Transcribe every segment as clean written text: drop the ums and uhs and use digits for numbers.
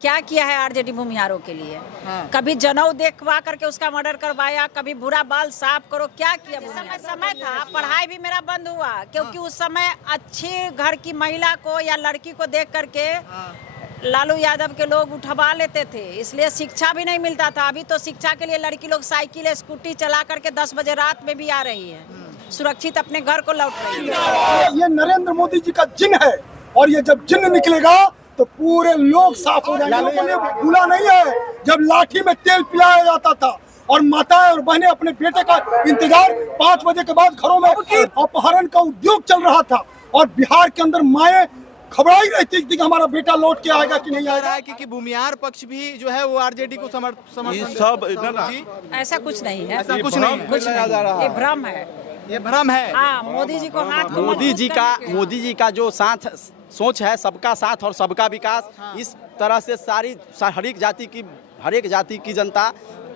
क्या किया है आरजेडी भूमिहारों के लिए? हाँ। कभी जनेऊ देखवा करके उसका मर्डर करवाया, कभी बुरा बाल साफ करो, क्या किया? समय था, पढ़ाई भी मेरा बंद हुआ क्योंकि उस समय अच्छी घर की महिला को या लड़की को देख करके लालू यादव के लोग उठवा लेते थे, इसलिए शिक्षा भी नहीं मिलता था। अभी तो शिक्षा के लिए लड़की लोग साइकिल स्कूटी चला करके 10 बजे रात में भी आ रही है, सुरक्षित अपने घर को लौट रही है। ये नरेंद्र मोदी जी का जिन्न है और ये जब जिन्न निकलेगा तो पूरे लोग साफ हो जाएंगे। लोगों ने भूला नहीं है जब लाठी में तेल पिलाया जाता था और माताएं और बहनें अपने बेटे का इंतजार 5 बजे के बाद घरों में अपहरण का उद्योग चल रहा था और बिहार के अंदर माएं घबराई रहती थी कि हमारा बेटा लौट के आएगा कि नहीं आएगा। क्योंकि भूमिहार पक्ष भी जो है वो आरजेडी को समर्थन सब ऐसा कुछ नहीं है, ऐसा कुछ नहीं है। कुछ नहीं, ये भ्रम है, ये भ्रम है। हाँ, मोदी जी को हाथ को मोदी जी का जो साथ सोच है, सबका साथ और सबका विकास, इस तरह से हर एक जाति की जनता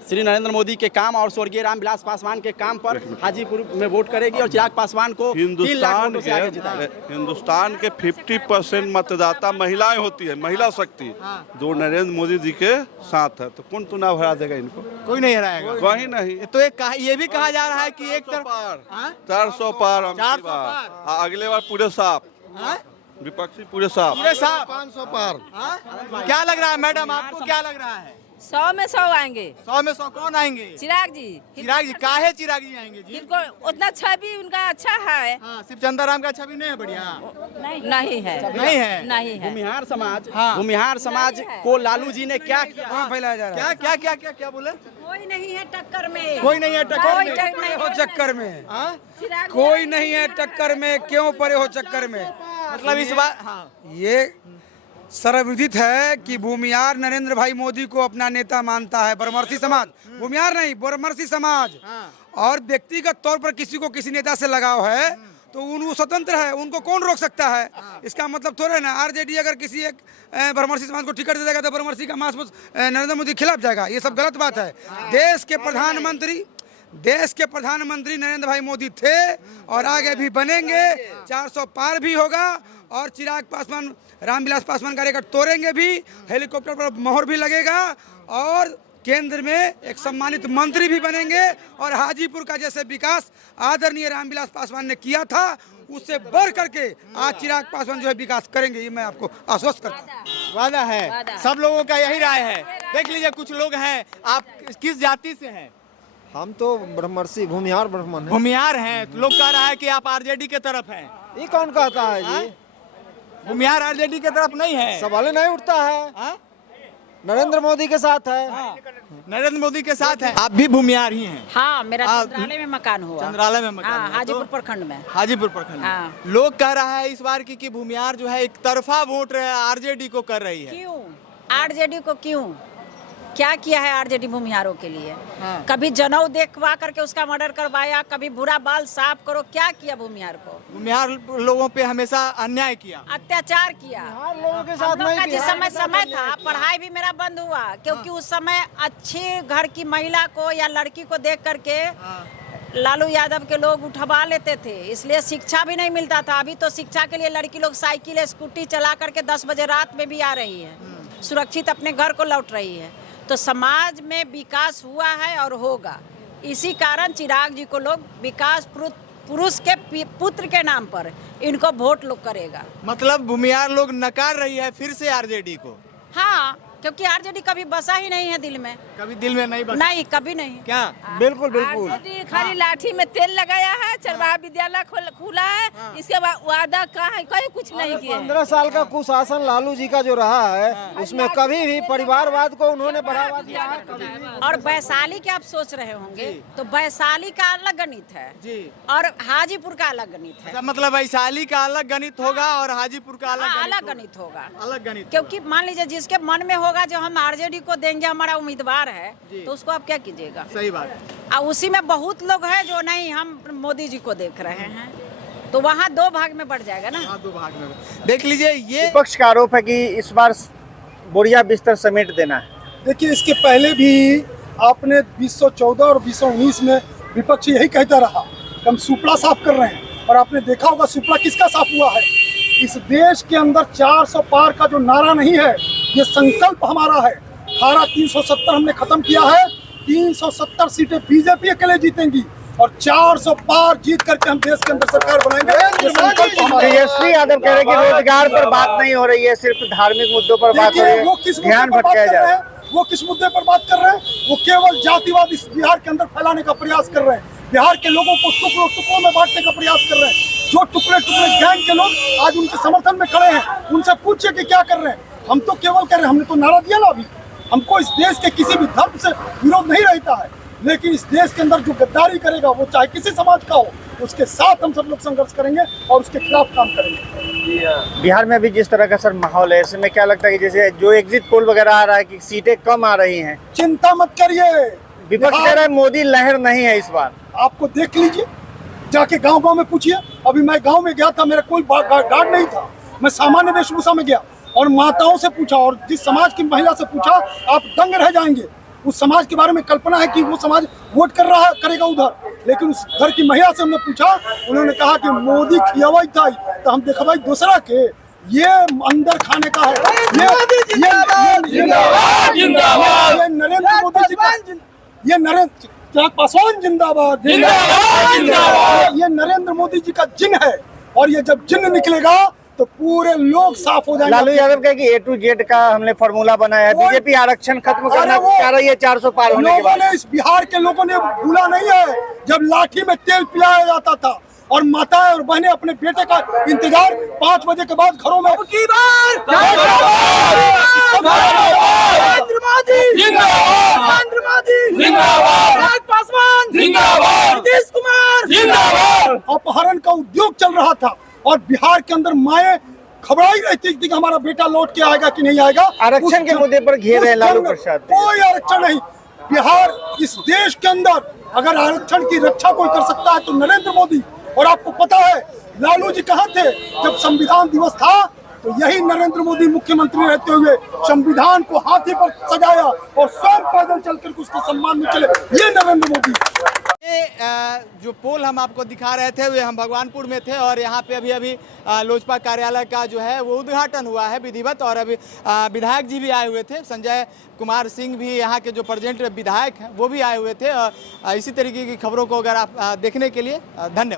श्री नरेंद्र मोदी के काम और स्वर्गीय रामविलास पासवान के काम पर हाजीपुर में वोट करेगी और चिराग पासवान को 3 लाख वोटों से आगे जिताएगी। हिंदुस्तान के 50% मतदाता महिलाएं होती है, महिला शक्ति जो नरेंद्र मोदी जी के साथ है, तो कौन चुनाव हरा देगा इनको? कोई नहीं हराएगा, कोई नहीं। तो ये भी कहा जा रहा है कि एक तरफ 400 पार, 400 पार। अगले बार पूरे साफ, विपक्षी पूरे साफ, 500 पार। क्या लग रहा है मैडम, आपको क्या लग रहा है? 100 में 100 आएंगे। 100 में 100 कौन आएंगे? चिराग जी। चिराग जी काहे चिराग जी आएंगे जी? इनको उतना छवि उनका अच्छा है। सिर्फ चंदाराम का छवि नहीं है बढ़िया? नहीं है, नहीं है। नहीं है। भूमिहार समाज को लालू जी ने क्या फैलाया जा रहा है? क्या बोले? कोई नहीं है टक्कर में, कोई नहीं है टक्कर में। चक्कर में कोई नहीं है टक्कर में, क्यों पड़े हो चक्कर में? मतलब इस बार ये सर्वविदित है कि भूमिहार नरेंद्र भाई मोदी को अपना नेता मानता है। ब्रह्मर्षि समाज, भूमिहार नहीं, ब्रह्मर्षि समाज। और व्यक्तिगत तौर पर किसी को किसी नेता से लगाव है तो वो स्वतंत्र है, उनको कौन रोक सकता है? इसका मतलब थोड़ा ना आरजेडी अगर किसी एक ब्रह्मर्षि समाज को टिकट दे देगा तो ब्रह्मर्षि का मांस नरेंद्र मोदी के खिलाफ जाएगा। ये सब गलत बात है। देश के प्रधानमंत्री नरेंद्र भाई मोदी थे और आगे भी बनेंगे। 400 पार भी होगा और चिराग पासवान, रामविलास पासवान का रिकॉर्ड तोड़ेंगे भी, हेलीकॉप्टर पर मोहर भी लगेगा और केंद्र में एक सम्मानित मंत्री भी बनेंगे और हाजीपुर का जैसे विकास आदरणीय रामविलास पासवान ने किया था उससे बढ़ करके आज चिराग पासवान जो है विकास करेंगे, ये मैं आपको आश्वस्त करता हूँ। वादा है, सब लोगों का यही राय है। देख लीजिए कुछ लोग हैं। आप किस जाति से हैं? हम तो ब्रह्मर्षि भूमिहार ब्राह्मण हैं। भूमिहार हैं, तो लोग कह रहा है कि आप आरजेडी के तरफ हैं। ये कौन कहता है जी? भूमिहार आरजेडी के तरफ नहीं है, सवाल नहीं उठता है। नरेंद्र मोदी के साथ है। नरेंद्र मोदी के साथ है। आप भी भूमिहार ही हैं? हाँ, मेरा चंद्रालय में मकान हुआ। चंद्रालय में मकान? हाँ, हाजीपुर प्रखंड में। हाजीपुर प्रखंड। हाँ। लोग कह रहा है इस बार की कि भूमिहार जो है एक तरफा वोट आरजेडी को कर रही है। क्यों आरजेडी को? क्यों? क्या किया है आरजेडी भूमिहारों के लिए? कभी जनेऊ देखवा करके उसका मर्डर करवाया, कभी बुरा बाल साफ करो, क्या किया भूमिहार को? भूमिहार लोगों पे हमेशा अन्याय किया, अत्याचार किया। लोगों के साथ नहीं जिस समय था, पढ़ाई भी मेरा बंद हुआ क्योंकि उस समय अच्छी घर की महिला को या लड़की को देख करके लालू यादव के लोग उठवा लेते थे, इसलिए शिक्षा भी नहीं मिलता था। अभी तो शिक्षा के लिए लड़की लोग साइकिल स्कूटी चला करके 10 बजे रात में भी आ रही है, सुरक्षित अपने घर को लौट रही है। तो समाज में विकास हुआ है और होगा। इसी कारण चिराग जी को लोग विकास पुरुष के पुत्र के नाम पर इनको वोट लोग करेगा। मतलब भूमिहार लोग नकार रही है फिर से आरजेडी को? हाँ, क्योंकि आरजेडी कभी बसा ही नहीं है दिल में। कभी दिल में नहीं बसा? नहीं, कभी नहीं। क्या? बिल्कुल बिल्कुल। आरजेडी खाली लाठी में तेल लगाया है, चरवाहा विद्यालय खुला है, इसके बाद वादा कहाँ है? कोई कुछ नहीं किया। 15 साल का कुशासन लालू जी का जो रहा है उसमें कभी भी परिवारवाद को उन्होंने बढ़ावा दिया है। और वैशाली के आप सोच रहे होंगे तो वैशाली का अलग गणित है जी और हाजीपुर का अलग गणित है। मतलब वैशाली का अलग गणित होगा और हाजीपुर का अलग गणित होगा। अलग गणित, क्योंकि मान लीजिए जिसके मन में होगा जो हम आरजेडी को देंगे, हमारा उम्मीदवार है, तो उसको आप क्या कीजिएगा? सही बात। और उसी में बहुत लोग हैं जो नहीं, हम मोदी जी को देख रहे हैं, तो वहाँ 2 भाग में बढ़ जाएगा ना। 2 भाग में। देख लीजिए, ये विपक्ष का आरोप है कि इस बार बोरिया बिस्तर समेट देना है। देखिए, इसके पहले भी आपने 2014 और 2019 में विपक्ष यही कहता रहा कि हम सुपड़ा साफ कर रहे हैं और आपने देखा होगा सुपड़ा किसका साफ हुआ है? इस देश के अंदर 400 पार का जो नारा नहीं है, ये संकल्प हमारा है। धारा 370 हमने खत्म किया है। 370 सीटें बीजेपी अकेले जीतेंगी और 400 पार जीत करके हम देश के अंदर सरकार बनाएंगे। ये संकल्प हमारा है। तेजस्वी यादव कह रहे हैं कि रोजगार पर बात नहीं हो रही है, सिर्फ धार्मिक मुद्दों पर बात हो रही है। वो किस मुद्दे ध्यान पर बात भटकाया कर जा रहे रहा है। हैं? वो किस मुद्दे पर बात कर रहे हैं? वो केवल जातिवाद इस बिहार के अंदर फैलाने का प्रयास कर रहे हैं। बिहार के लोगों को टुकड़ों टुकड़ों में बांटने का प्रयास कर रहे हैं। जो टुकड़े टुकड़े गैंग के लोग आज उनके समर्थन में खड़े हैं, उनसे पूछिए कि क्या कर रहे हैं। हम तो केवल कर रहे हैं, हमने तो नारा दिया ना अभी। हमको इस देश के किसी भी धर्म से विरोध नहीं रहता है, लेकिन इस देश के अंदर जो गद्दारी करेगा, वो चाहे किसी समाज का हो, उसके साथ हम सब लोग संघर्ष करेंगे और उसके खिलाफ काम करेंगे। बिहार में भी जिस तरह का सर माहौल है, ऐसे में क्या लगता है कि जैसे जो एग्जिट पोल वगैरह आ रहा है कि सीटें कम आ रही हैं, चिंता मत करिए। विपक्ष कह रहा है मोदी लहर नहीं है इस बार। आपको देख लीजिए, जाके गांव-गांव में पूछिए। अभी मैं गांव में गया था, मेरा कोई गार्ड नहीं था, मैं सामान्य वेशभूषा में गया और माताओं से पूछा और जिस समाज की महिला से पूछा, आप दंग रह जाएंगे। उस समाज के बारे में कल्पना है कि वो समाज वोट करेगा उधर, लेकिन उस घर की महिला से हमने पूछा, उन्होंने कहा कि मोदी खियावा था, तो हम देखा भाई दूसरा के ये अंदर खाने का है। ये नरेंद्र मोदी जी का, ये नरेंद्र पासवान जिंदाबाद, ये नरेंद्र मोदी जी का जिन है और ये जब जिन निकलेगा तो पूरे लोग साफ हो जाएंगे। लालू यादव कहे कि A to Z का हमने फॉर्मूला बनाया है। बीजेपी आरक्षण खत्म करना चाह रही है 400 पार होने के बाद। लोगों ने, इस बिहार के लोगों ने भूला नहीं है जब लाठी में तेल पिलाया जाता था और माताएं और बहनें अपने बेटे का इंतजार 5 बजे के बाद घरों में। अपहरण का उद्योग चल रहा था और बिहार के अंदर माएं घबराई रहती थी कि हमारा बेटा लौट के आएगा कि नहीं आएगा। आरक्षण के मुद्दे पर घेर रहे लालू प्रसाद। कोई आरक्षण नहीं। बिहार इस देश के अंदर अगर आरक्षण की रक्षा कोई कर सकता है तो नरेंद्र मोदी। और आपको पता है लालू जी कहाँ थे जब संविधान दिवस था? तो यही नरेंद्र मोदी मुख्यमंत्री रहते हुए संविधान को हाथी पर सजाया और स्वयं पैदल चलकर उसको सम्मान में चले, ये नरेंद्र मोदी। ये जो पोल हम आपको दिखा रहे थे, वे हम भगवानपुर में थे और यहाँ पे अभी लोजपा कार्यालय का जो है वो उद्घाटन हुआ है विधिवत। और अभी विधायक जी भी आए हुए थे, संजय कुमार सिंह भी यहाँ के जो प्रेजेंट विधायक हैं वो भी आए हुए थे। इसी तरीके की खबरों को अगर आप देखने के लिए धन्यवाद।